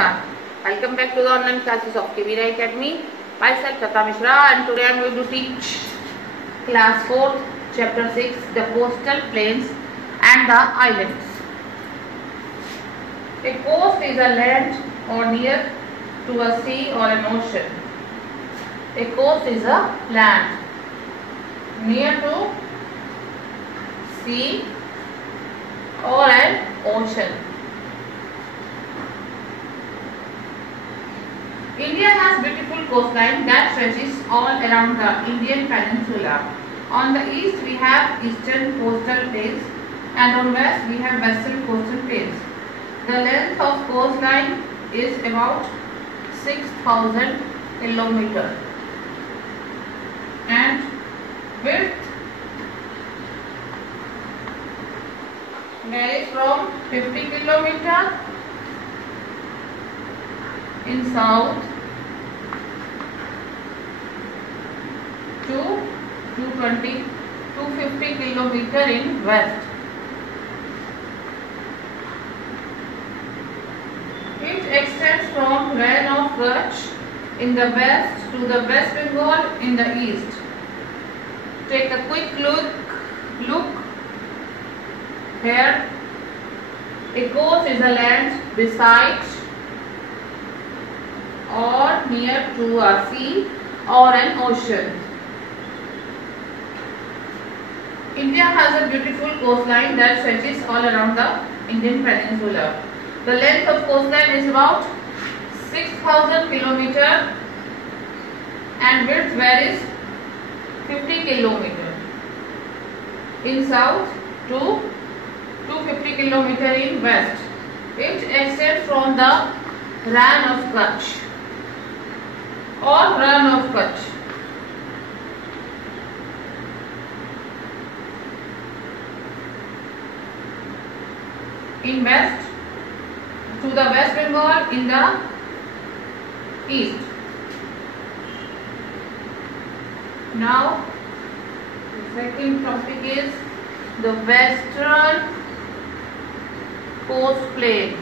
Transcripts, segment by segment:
Welcome back to the online classes of KVRI Academy. Myself Tata Mishra, and today I am going to teach class 4th chapter 6, the coastal plains and the islands. A coast is a land or near to a sea or an ocean. A coast is a land near to sea or an ocean. India has beautiful coastline that stretches all around the Indian peninsula. On the east we have eastern coastal plains and on west we have western coastal plains. The length of coastline is about 6,000 kilometers and width varies from 50 kilometers in south to 250 kilometers in west. It extends from Rann of Kutch in the west to the West Bengal in the east. Take a quick look here. A coast is a land beside or near to a sea or an ocean. India has a beautiful coastline that stretches all around the Indian peninsula. The length of coastline is about 6,000 kilometers and width varies 50 kilometers in south to 250 kilometers in west. It extends from the Rann of Kutch or Rann of Kutch. In west to the West Bengal in the east. Now the second topic is the western coast plain.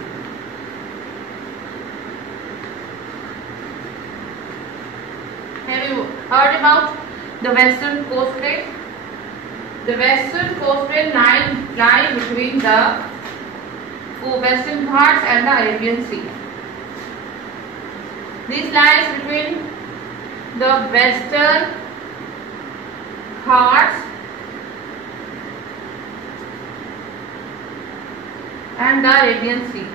Have you heard about the western coast plain? The western coast plain lie between the Western Ghats and the Arabian Sea. This lies between the Western Ghats and the Arabian Sea.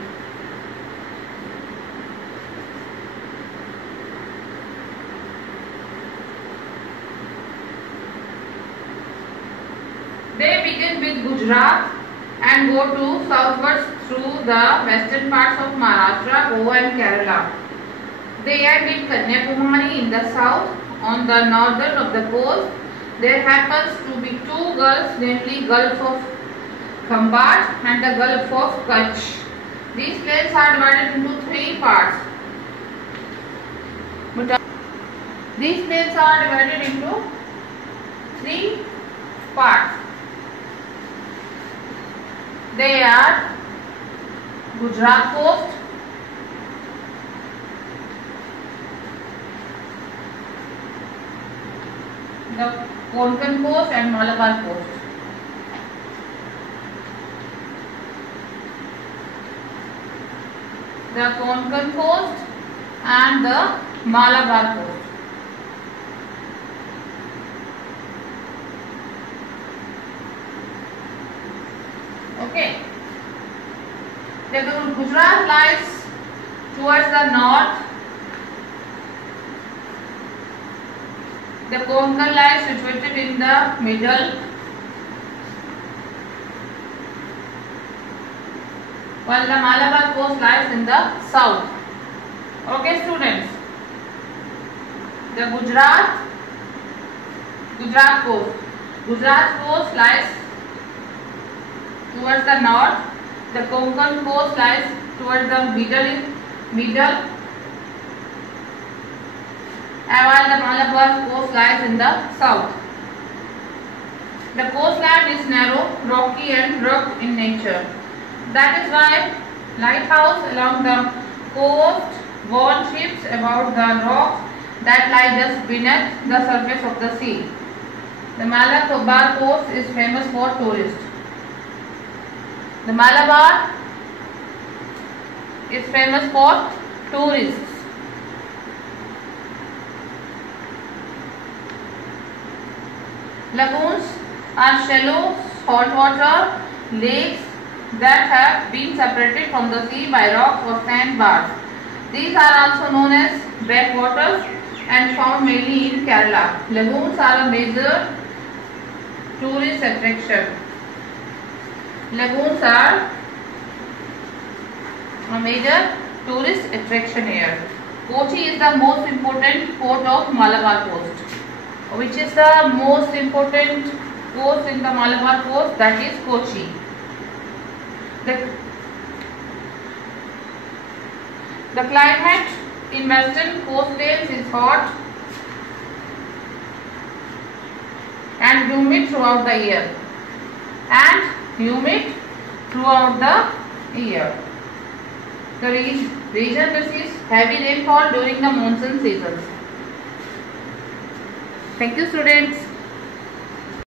They begin with Gujarat and go to southwards through the western parts of Maharashtra, Goa and Kerala. They end in Kanyakumari in the south. On the northern of the coast, there happens to be two gulfs, namely Gulf of Khambat and the Gulf of Kutch. These plains are divided into three parts. These plains are divided into three parts. They are Gujarat coast, the Konkan coast and Malabar coast. The Konkan coast and the Malabar coast. Okay. The Gujarat lies towards the north. The Konkan lies situated in the middle, while the Malabar coast lies in the south. Okay, students. The Gujarat coast lies towards the north. The Konkan coast lies towards the middle, and while the Malabar coast lies in the south. The coastline is narrow, rocky and rugged in nature. That is why lighthouse along the coast warships about the rocks that lie just beneath the surface of the sea. The Malabar coast is famous for tourists. The Malabar is famous for tourists. Lagoons are shallow saltwater lakes that have been separated from the sea by rocks or sandbars. These are also known as backwaters and found mainly in Kerala. Lagoons are a major tourist attraction. Lagoons are a major tourist attraction here. Kochi is the most important port of Malabar coast. Which is the most important coast in the Malabar coast? That is Kochi. The climate in western coastlines is hot and humid throughout the year. The region receives heavy rainfall during the monsoon seasons. Thank you, students.